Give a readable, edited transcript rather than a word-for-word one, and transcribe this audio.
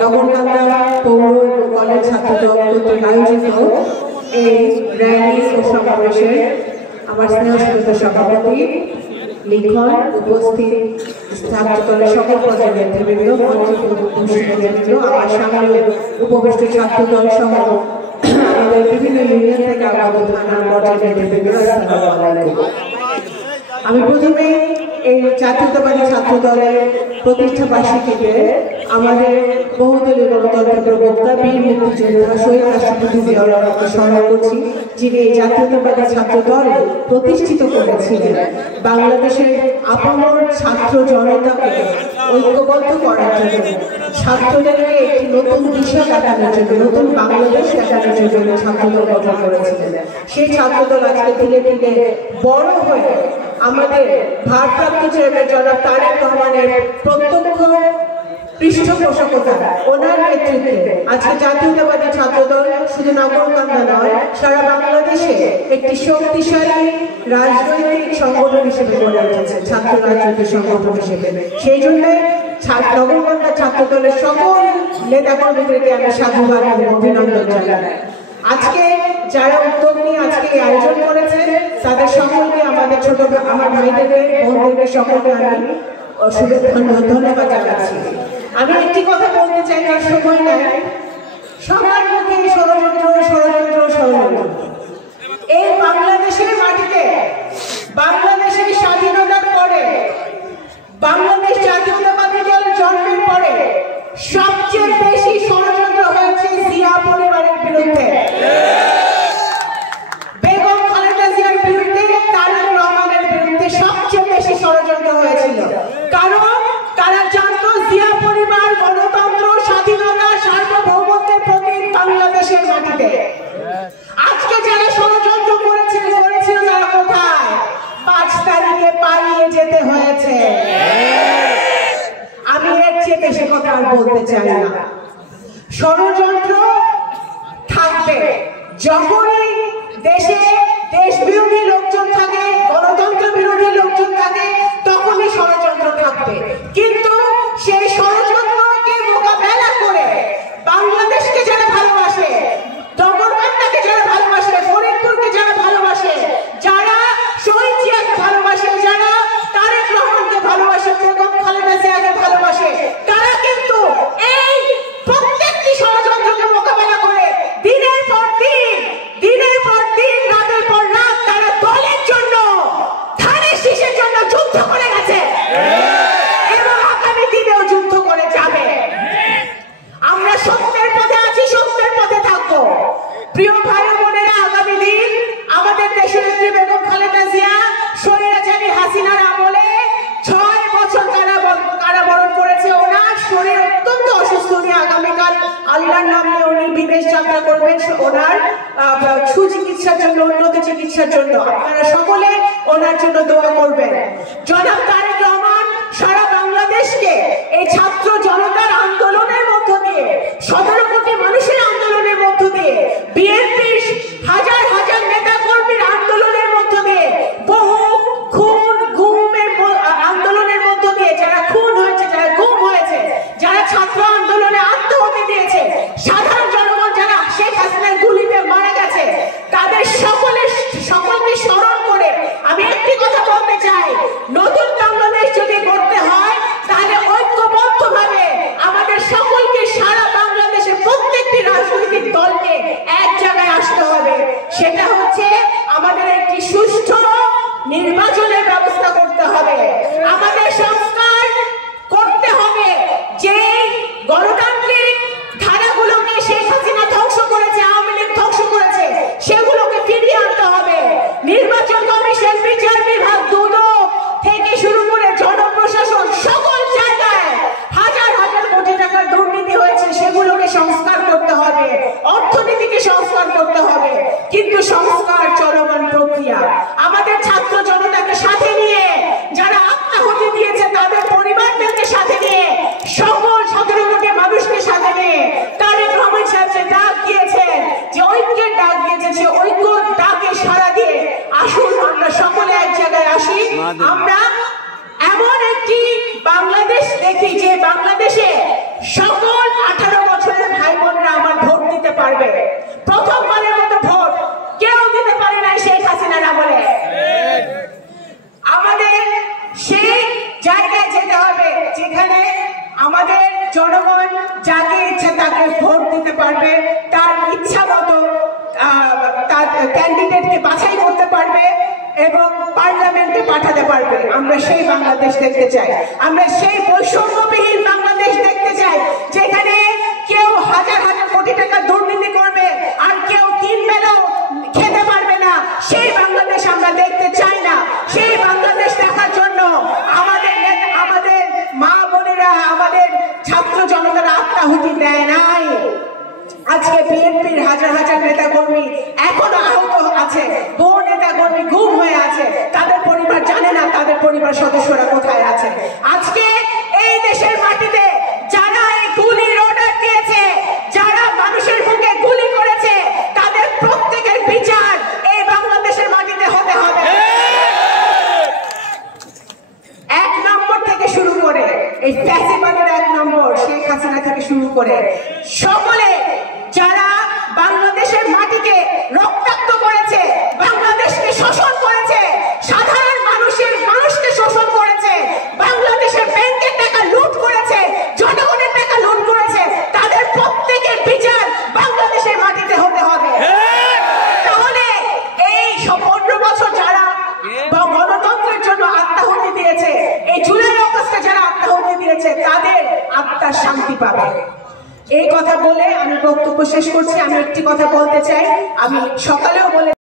নগরকান্দা পৌর কলেজ ছাত্রদল কর্তৃক আয়োজিত এই র্যালি ও সমাবেশের আমার স্নেহশ্রোত সভাপতি লিখন উপস্থিত ছাত্রদলের সকল পর্যায়ের নেতৃবৃন্দ, আমার সামনে উপবিষ্ট ছাত্রদল সহ আমাদের বিভিন্ন ইউনিয়ন থেকে আগত থানার পর্যায়ের নেতৃবৃন্দ, আসসালামু আলাইকুম। আমি প্রথমে এই জাতীয়তাবাদী ছাত্র দলের প্রতিষ্ঠা বার্ষিকীতে আমাদের বহুদলীয় গণতন্ত্র প্রবক্তা বীর মুক্তিযোদ্ধা শহীদ রাষ্ট্রপতি জিয়াউর রহমানকে স্মরণ করছি, যিনি এই জাতীয়তাবাদী ছাত্র দল প্রতিষ্ঠিত করেছিলেন বাংলাদেশের আপামর ছাত্র জনতাকে ঐক্যবদ্ধ করার জন্য, ছাত্রদেরকে একটি নতুন দিশা দেখানোর জন্য, নতুন বাংলাদেশ দেখানোর জন্য ছাত্রদল গঠন করেছিলেন। সেই ছাত্রদল আজকে ধীরে ধীরে বড় হয়ে আমাদের ভারপ্রাপ্ত চেয়ারম্যান জনাব তারেক রহমানের প্রত্যক্ষ পৃষ্ঠপোষকতা, ওনার নেতৃত্বে আজকে জাতীয়তাবাদী ছাত্রদল শুধু নগরকান্দা নয়, সারা বাংলাদেশে একটি শক্তিশালী রাজনৈতিক সংগঠন হিসেবে গড়ে উঠেছে, ছাত্র রাজনৈতিক সংগঠন হিসেবে। সেই জন্য নগরকান্দা ছাত্রদলের সকল নেতাকর্মীদেরকে আমি সাধুবাদ এবং অভিনন্দন জানাই। আজকে যারা উদ্যোগ নিয়ে আজকে আয়োজন করেছে তাদের সকলকে, আমাদের ছোট আমার ভাইদেরকে, বোনদেরকে সকলকে আমি ধন্যবাদ জানাচ্ছি। আমি একটি কথা বলতে চাই, তার সময় নেই, সবার মুখে ষড়যন্ত্র ষড়যন্ত্র ষড়যন্ত্র। এই বাংলাদেশের মাটিতে বাংলাদেশের স্বাধীনতার পরে, বাংলাদেশ জাতীয়তাবাদী দল জন্মের পরে সবচেয়ে বেশি ষড়যন্ত্র হয়েছে জিয়া পরিবারের বিরুদ্ধে, বেগম খালেদা জিয়ার বিরুদ্ধে, তারেক রহমানের বিরুদ্ধে সবচেয়ে বেশি ষড়যন্ত্র হয়েছিল। কারণ তারা জানতো জিয়া পরিবার গণতন্ত্র, স্বাধীনতা, সার্বভৌমত্বের প্রতীক বাংলাদেশের মাটিতে। আজকে যারা ষড়যন্ত্র করেছিল তারা কোথায়? 5 তারিখে পালিয়ে যেতে হয়েছে। আমি এর চেয়ে বেশি কথা আর বলতে চাই না। ষড়যন্ত্র থাকবে, যখনই দেশে দেশ বিরোধী লোকজন থাকে, গণতন্ত্র বিরোধী লোকজন থাকে, তখনই ষড়যন্ত্র থাকবে। কিন্তু সেই ষড়যন্ত্রকে মোকাবেলা করে বাংলাদেশকে যারা ভালোবাসে, নগরকান্দাকে যারা ভালোবাসে, ফরিদপুরকে যারা ভালোবাসে, যারা শহীদ জিয়াকে ভালোবাসে, যারা তারেক রহমানকে ভালোবাসে, বেগম খালেদা জিয়াকে ভালোবাসে, তারা কিন্তু এই প্রত্যেকটি ষড়যন্ত্রকে মোকাবেলা করে দিনের পর দিন, রাতের পর রাত তারা দলের জন্য, ধানের শীষের জন্য যুদ্ধ করে গেছে এবং আগামী দিনেও যুদ্ধ করে যাবে। আমরা সত্যের পথে আছি, সত্যের পথে থাকবো। প্রিয় ভাই বোনেরা, আগামী দিন আমাদের দেশের নেত্রী বেগম খালেদা জিয়া স্বৈরাচারী হাসিনার আমলে 6 বছর কারাবরণ করেছে। ওনার শরীর অত্যন্ত অসুস্থ, উনি আগামীকাল আল্লাহর নাম নিয়ে উনি বিদেশ যাত্রা করবেন ওনার সুচিকিৎসার জন্য, উন্নত চিকিৎসার জন্য। আপনারা সকলে ওনার জন্য দোয়া করবেন। জনাব তারেক রহমান সারা বাংলাদেশকে এই ছাত্র জনতার আন্দোলনের মধ্য দিয়ে, 17 কোটি মানুষের আন্দোলনের মধ্য দিয়ে, বিএনপির হাজার হাজার নেতা কর্মীর আন্দোলনের মধ্য দিয়ে, বহু খুন গুমের আন্দোলনের মধ্য দিয়ে, যারা খুন হয়েছে, যারা গুম হয়েছে, যারা ছাত্র আন্দোলনে আত্মহত্যা দিয়েছে, সাধারণ জনগণ যারা শেখ হাসিনার গুলিতে মারা গেছে, তাদের সকলকে স্মরণ করে আমি একটি কথা বলতে চাই, নতুন বাংলাদেশ যদি গড়তে হয় তাহলে ঐক্যবদ্ধভাবে আমাদের সকলকে, সারা বাংলাদেশের প্রত্যেকটি রাজনৈতিক দলকে এক জায়গায় আসতে হবে। সেটা হচ্ছে আমাদের একটি সুষ্ঠু নির্বাচনের ব্যবস্থা করতে হবে, আমাদের সংস্কার করতে হবে। যে গণতান্ত্রিক ধারাগুলোকে শেখ হাসিনা ধ্বংস করেছে, আওয়ামী লীগ ধ্বংস করেছে, সেগুলোকে ফিরিয়ে আনতে হবে। নির্বাচন কমিশন, বিচার বিভাগ, দুদক থেকে শুরু করে জনপ্রশাসন, সকল জায়গায় হাজার হাজার কোটি টাকার দুর্নীতি হয়েছে, সেগুলোকে সংস্কার করতে হবে, অর্থনীতিকে সংস্কার করতে হবে। কিন্তু সংস্কার চলমান প্রক্রিয়া। আমাদের ছাত্র জনতাকে সাথে নিয়ে, যারা আত্মাহুতি দিয়েছে তাদের পরিবারদেরকে সাথে নিয়ে, সকল 17 কোটি মানুষকে সাথে নিয়ে তারেক রহমান সাহেব যে ডাক দিয়েছেন, যে ঐক্যের ডাক দিয়েছেন, সে ঐক্য ডাকে সাড়া দিয়ে আসুন আমরা সকলে এক জায়গায় আসি। আমরা এমন একটি বাংলাদেশ দেখি যে বাংলাদেশে সকল 18 আমাদের জনগণ যাকে ইচ্ছে তাকে ভোট দিতে পারবে, তার ইচ্ছা মতো তার ক্যান্ডিডেটকে বাছাই করতে পারবে এবং পার্লামেন্টে পাঠাতে পারবে। আমরা সেই বাংলাদেশ দেখতে চাই, আমরা সেই বৈষম্যবিহীন বাংলাদেশ দেখতে চাই, যেখানে কেউ হাজার হাজার কোটি টাকা দুর্নীতি করবে আর কেউ 3 বেলাও খেতে পারবে না। সেই বাংলাদেশ আমরা দেখতে চাই না। সেই বাংলাদেশ দেখার জন্য আমাদের মা বোনেরা, আমাদের ছাত্র জনতারা আত্মাহুতি দেয় নাই। আজকে বিএনপির হাজার হাজার নেতা কর্মী এখনো আহত আছে, বহু নেতা কর্মী গুম হয়ে আছে, তাদের পরিবার জানে না তাদের পরিবার সদস্যরা কোথায় আছে। আজকে এই দেশের মাটিতে যারা এই গুলির অর্ডার দিয়েছে, যারা মানুষের বুকে গুলি করেছে, তাদের প্রত্যেকের বিচার এই বাংলাদেশের মাটিতে হতে হবে। 1 নম্বর থেকে শুরু করে এই ফ্যাসিবাদের 1 নম্বর শেখ হাসিনা থেকে শুরু করে সকলে যারা বাংলাদেশের মাটিকে রক্তাক্ত করেছে, বাংলাদেশকে শোষণ করেছে, সাধারণ মানুষকে শোষণ করেছে, বাংলাদেশের ব্যাংকের টাকা লুট করেছে, জনগণের টাকা লুট করেছে, তাদের প্রত্যেকের বিচার বাংলাদেশের মাটিতে হতে হবে। তাহলে এই 15 বছর যারা গণতন্ত্রের জন্য আত্মাহুতি দিয়েছে, এই জুলাই অগস্টে যারা আত্মাহুতি দিয়েছে, তাদের আত্মার শান্তি পাবে। এই কথা বলে আমি বক্তব্য শেষ করছি। আমি একটি কথা বলতে চাই, আমি সকালেও বলে